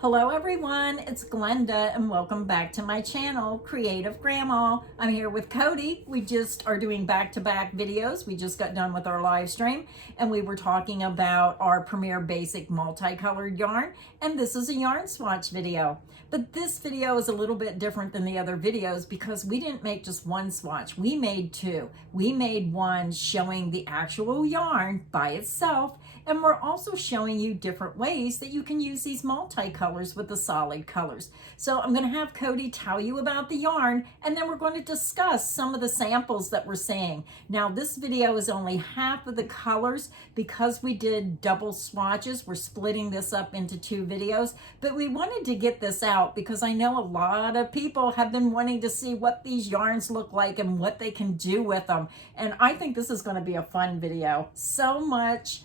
Hello everyone, it's Glenda and welcome back to my channel, Creative Grandma. I'm here with Cody. We just are doing back-to-back videos. We just got done with our live stream and we were talking about our Premier Basic multicolored yarn, and this is a yarn swatch video. But this video is a little bit different than the other videos because we didn't make just one swatch, we made two. We made one showing the actual yarn by itself, and we're also showing you different ways that you can use these multicolors with the solid colors. So I'm going to have Cody tell you about the yarn, and then we're going to discuss some of the samples that we're seeing. Now this video is only half of the colors because we did double swatches. We're splitting this up into two videos, but we wanted to get this out because I know a lot of people have been wanting to see what these yarns look like and what they can do with them. And I think this is going to be a fun video. So much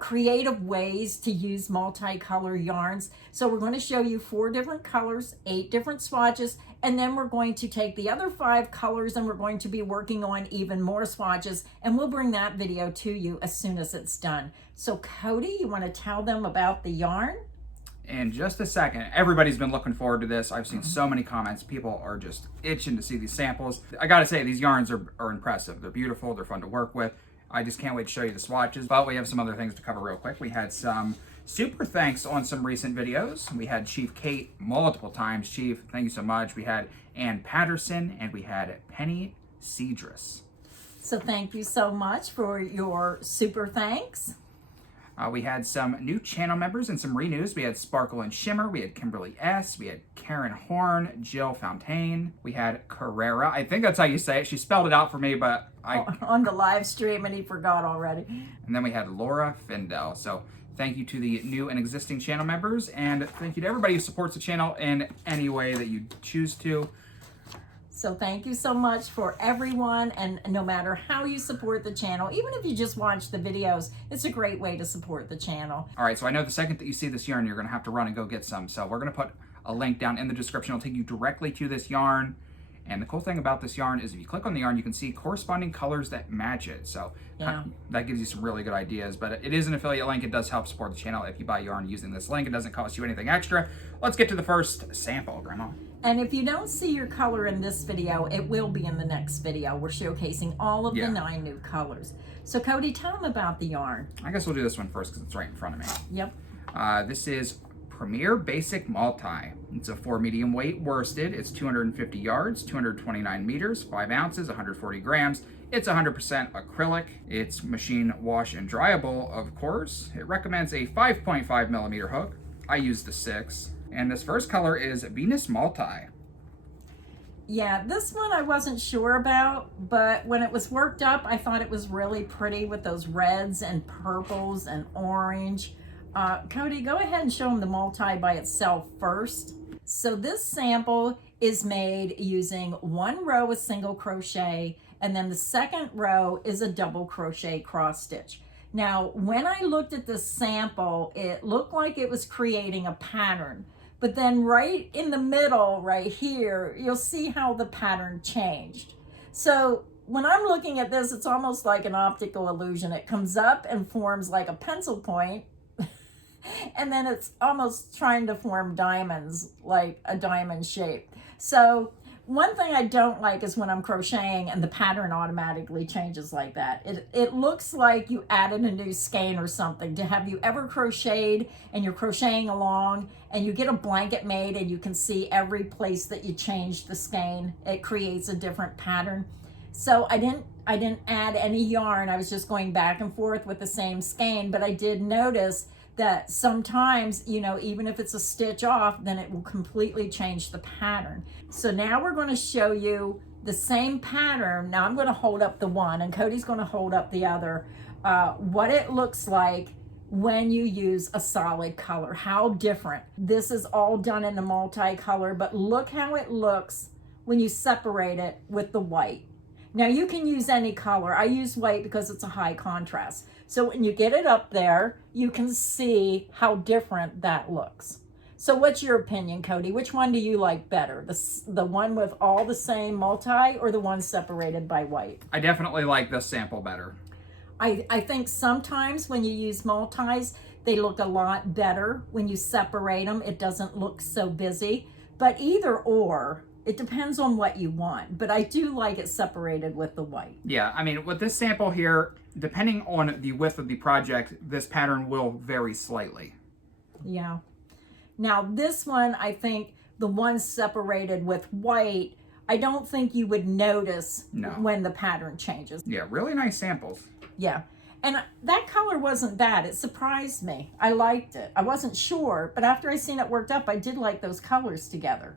creative ways to use multicolor yarns. So we're going to show you 4 different colors, 8 different swatches, and then we're going to take the other 5 colors and we're going to be working on even more swatches, and we'll bring that video to you as soon as it's done. So Cody, you want to tell them about the yarn? In just a second. Everybody's been looking forward to this. I've seen so many comments. People are just itching to see these samples. I gotta say, these yarns are impressive. They're beautiful, they're fun to work with. I just can't wait to show you the swatches, but we have some other things to cover real quick. We had some super thanks on some recent videos. We had Chief Kate multiple times. Chief, thank you so much. We had Ann Patterson and we had Penny Cedrus. So thank you so much for your super thanks. We had some new channel members and some renews. We had Sparkle and Shimmer. We had Kimberly S. We had Karen Horn, Jill Fontaine. We had Carrera. I think that's how you say it. She spelled it out for me, but on the live stream, and he forgot already. And then we had Laura Findell. So thank you to the new and existing channel members, and thank you to everybody who supports the channel in any way that you choose to. So thank you so much for everyone, and no matter how you support the channel, even if you just watch the videos, it's a great way to support the channel. All right, so I know the second that you see this yarn, you're gonna have to run and go get some. So we're gonna put a link down in the description. It'll take you directly to this yarn. And the cool thing about this yarn is if you click on the yarn, you can see corresponding colors that match it. So yeah, that gives you some really good ideas, but it is an affiliate link. It does help support the channel if you buy yarn using this link. It doesn't cost you anything extra. Let's get to the first sample, Grandma. And if you don't see your color in this video, it will be in the next video. We're showcasing all of the 9 new colors. So Cody, tell them about the yarn. I guess we'll do this one first because it's right in front of me. Yep. This is Premier Basic Multi. It's a 4 medium weight worsted. It's 250 yards, 229 meters, 5 ounces, 140 grams. It's 100% acrylic. It's machine wash and dryable, of course. It recommends a 5.5 millimeter hook. I use the 6. And this first color is Venus Multi. Yeah, this one I wasn't sure about, but when it was worked up, I thought it was really pretty with those reds and purples and orange. Cody, go ahead and show them the multi by itself first. So this sample is made using 1 row of single crochet, and then the second row is a double crochet cross stitch. Now, when I looked at this sample, it looked like it was creating a pattern, but then right in the middle, right here, you'll see how the pattern changed. So when I'm looking at this, it's almost like an optical illusion. It comes up and forms like a pencil point, and then it's almost trying to form diamonds, like a diamond shape. So one thing I don't like is when I'm crocheting and the pattern automatically changes like that. It looks like you added a new skein or something. Have you ever crocheted and you're crocheting along and you get a blanket made and you can see every place that you changed the skein? It creates a different pattern. So I didn't add any yarn. I was just going back and forth with the same skein, but I did notice that sometimes, you know, even if it's a stitch off, then it will completely change the pattern. So now we're going to show you the same pattern. Now I'm going to hold up the one and Cody's going to hold up the other. What it looks like when you use a solid color, how different. This is all done in the multicolor, but look how it looks when you separate it with the white. Now you can use any color. I use white because it's a high contrast. So when you get it up there, you can see how different that looks. So what's your opinion, Cody? Which one do you like better? The one with all the same multi or the one separated by white? I definitely like this sample better. I think sometimes when you use multis, They look a lot better when you separate them. It doesn't look so busy, but either or, it depends on what you want. But I do like it separated with the white. Yeah, I mean, with this sample here, depending on the width of the project, this pattern will vary slightly. Yeah. Now this one, I think the one separated with white, I don't think you would notice when the pattern changes. Yeah, really nice samples. Yeah. And that color wasn't bad. It surprised me. I liked it. I wasn't sure, but after I seen it worked up, I did like those colors together.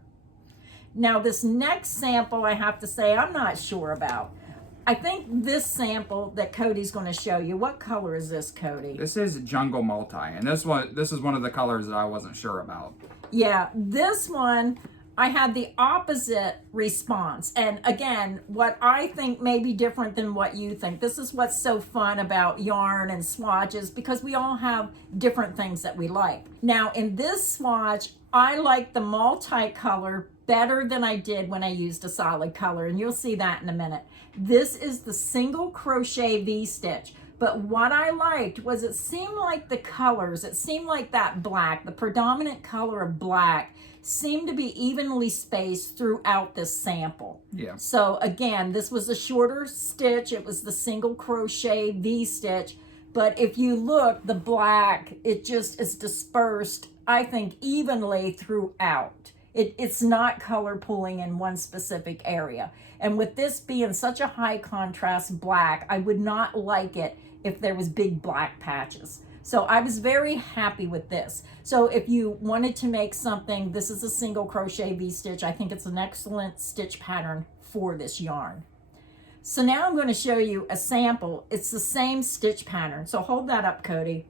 Now this next sample, I have to say, I'm not sure about. I think this sample that Cody's going to show you, what color is this, Cody? This is Jungle Multi, and this is one of the colors that I wasn't sure about. Yeah, this one, I had the opposite response. And again, what I think may be different than what you think. This is what's so fun about yarn and swatches, because we all have different things that we like. Now in this swatch, I like the multicolor better than I did when I used a solid color, and you'll see that in a minute. This is the single crochet V-stitch, but what I liked was it seemed like the colors, it seemed like that black, the predominant color of black, seemed to be evenly spaced throughout this sample. Yeah. So again, this was a shorter stitch. It was the single crochet V-stitch, but if you look, the black, it just is dispersed, I think, evenly throughout. It's not color pulling in one specific area. And with this being such a high contrast black, I would not like it if there was big black patches. So I was very happy with this. So if you wanted to make something, this is a single crochet V-stitch. I think it's an excellent stitch pattern for this yarn. So now I'm going to show you a sample. It's the same stitch pattern. So hold that up, Cody.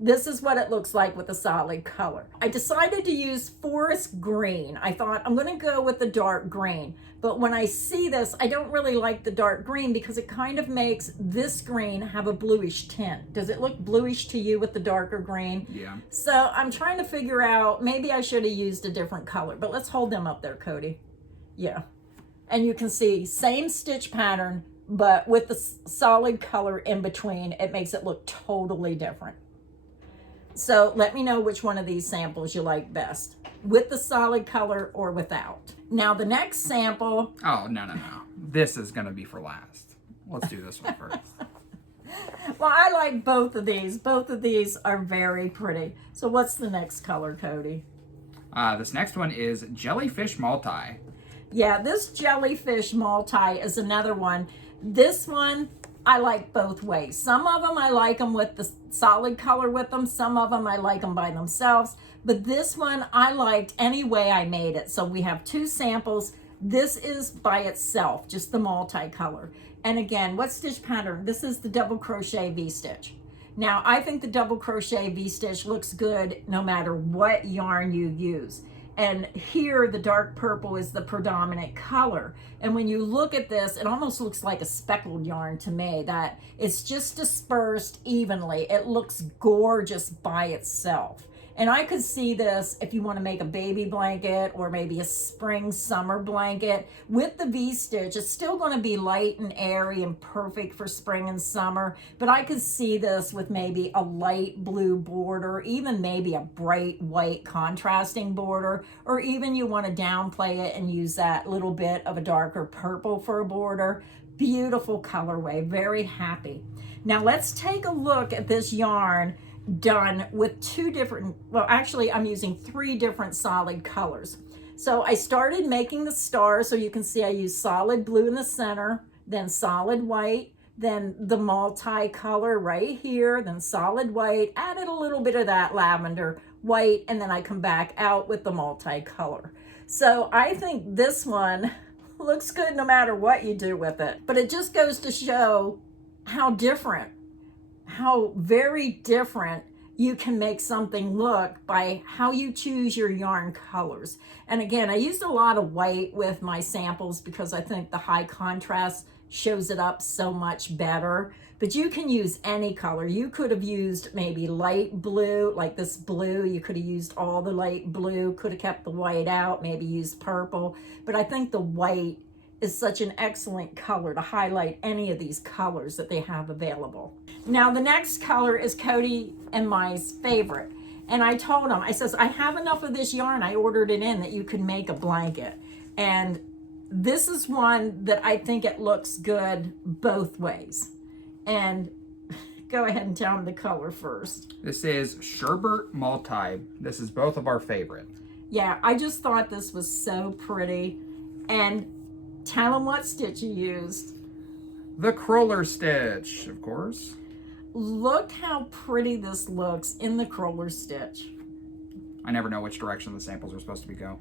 This is what it looks like with a solid color. I decided to use forest green. I thought I'm going to go with the dark green. But when I see this, I don't really like the dark green because it kind of makes this green have a bluish tint. Does it look bluish to you with the darker green? Yeah. So I'm trying to figure out, maybe I should have used a different color, but let's hold them up there, Cody. Yeah. And you can see same stitch pattern, but with the solid color in between, it makes it look totally different. So let me know which one of these samples you like best, with the solid color or without. Now the next sample. Oh, no. This is going to be for last. Let's do this one first. Well, I like both of these. Both of these are very pretty. So what's the next color, Cody? This next one is Jellyfish Multi. Yeah, this Jellyfish Multi is another one. This one, I like both ways. Some of them I like them with the solid color with them. Some of them I like them by themselves. But this one I liked any way I made it. So we have two samples. This is by itself, just the multicolor. And again, what stitch pattern? This is the double crochet V-stitch. Now, I think the double crochet V-stitch looks good no matter what yarn you use. And here, the dark purple is the predominant color. And when you look at this, it almost looks like a speckled yarn to me, that it's just dispersed evenly. It looks gorgeous by itself. And I could see this if you want to make a baby blanket or maybe a spring summer blanket with the V-stitch. It's still going to be light and airy and perfect for spring and summer, but I could see this with maybe a light blue border, even maybe a bright white contrasting border, or even you want to downplay it and use that little bit of a darker purple for a border. Beautiful colorway, very happy. Now let's take a look at this yarn done with two different, well, actually I'm using three different solid colors. So I started making the star, so you can see I used solid blue in the center, then solid white, then the multi-color right here, then solid white, added a little bit of that lavender white, and then I come back out with the multi-color. So I think this one looks good no matter what you do with it, but it just goes to show how very different you can make something look by how you choose your yarn colors. And again, I used a lot of white with my samples because I think the high contrast shows it up so much better. But you can use any color. You could have used maybe light blue, like this blue. You could have used all the light blue, could have kept the white out, maybe used purple. But I think the white is such an excellent color to highlight any of these colors that they have available. Now the next color is Cody and my favorite. And I told him, I says, I have enough of this yarn. I ordered it in that you could make a blanket. And this is one that I think it looks good both ways. And go ahead and tell them the color first. This is Sherbet Multi. This is both of our favorite. Yeah, I just thought this was so pretty. And tell them what stitch you used. The cruller stitch, of course. Look how pretty this looks in the cruller stitch. I never know which direction the samples are supposed to be go.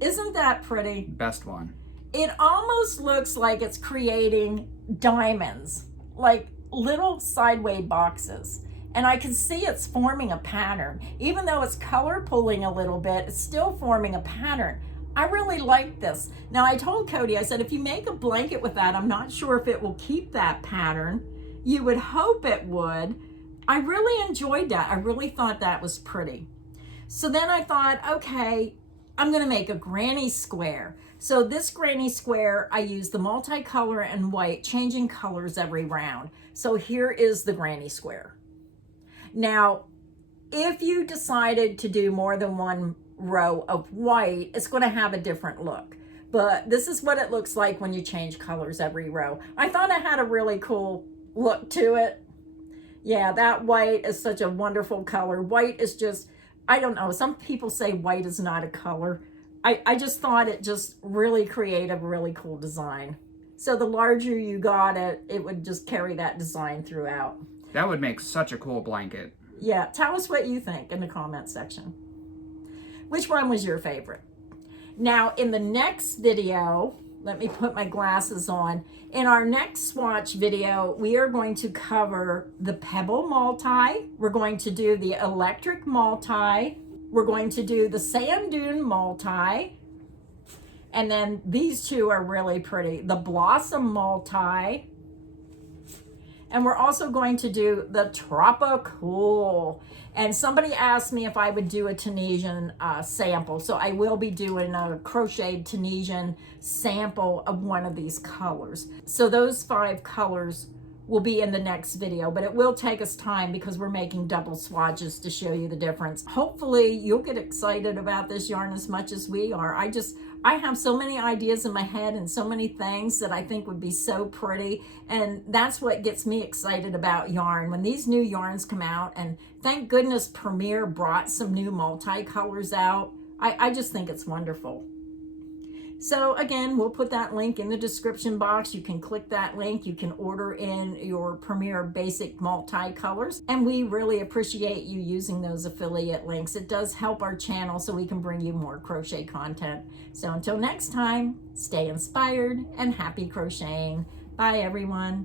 Isn't that pretty? Best one. It almost looks like it's creating diamonds, like little sideways boxes. And I can see it's forming a pattern. Even though it's color pulling a little bit, it's still forming a pattern. I really like this. Now I told Cody, I said, if you make a blanket with that, I'm not sure if it will keep that pattern. You would hope it would. I really enjoyed that. I really thought that was pretty. So then I thought, okay, I'm gonna make a granny square. So this granny square, I use the multicolor and white, changing colors every round. So here is the granny square. Now, if you decided to do more than one row of white, it's gonna have a different look. But this is what it looks like when you change colors every row. I thought it had a really cool look to it. Yeah, that white is such a wonderful color. White is just, I don't know, some people say white is not a color. I just thought it just really created a really cool design. So the larger you got it, it would just carry that design throughout. That would make such a cool blanket. Yeah, tell us what you think in the comment section. Which one was your favorite? Now in the next video, let me put my glasses on. In our next swatch video, we are going to cover the Pebble Multi. We're going to do the Electric Multi. We're going to do the Sand Dune Multi. And then these two are really pretty. The Blossom Multi. And we're also going to do the Tropical. And somebody asked me if I would do a Tunisian sample. So I will be doing a crocheted Tunisian sample of one of these colors. So those 5 colors will be in the next video, but it will take us time because we're making double swatches to show you the difference. Hopefully you'll get excited about this yarn as much as we are. I have so many ideas in my head and so many things that I think would be so pretty. And that's what gets me excited about yarn. When these new yarns come out, and thank goodness Premier brought some new multicolors out, I just think it's wonderful. So again, we'll put that link in the description box. You can click that link. You can order in your Premier Basic multicolors. And we really appreciate you using those affiliate links. It does help our channel so we can bring you more crochet content. So until next time, stay inspired and happy crocheting. Bye everyone.